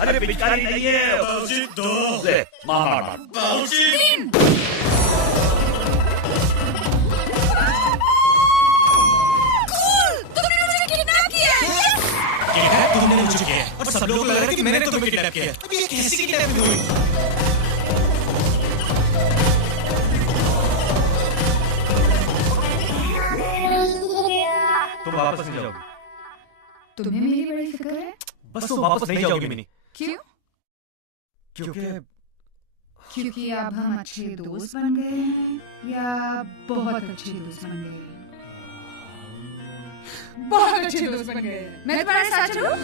अरे पिचकारी नहीं है बाबूजी, दो ले मार बाबूजी। तुमने मुझे किडनैप किया है। किडनैप तुमने मुझे किया है और सब लोग लग रहा है कि मैंने तुम्हें किडनैप किया है। अब ये कैसी किडनैपिंग हुई? तुम वापस नहीं जाओगी। तुम्हें मेरी बड़ी फिक्र है। बस तुम वापस नहीं जाओगी मिनी। क्यों? क्योंकि अब हम अच्छे दोस्त बन गए हैं या बहुत अच्छे दोस्त बन गए हैं? बहुत अच्छे दोस्त बन गए हैं। मैं तुम्हारे साथ चलूं?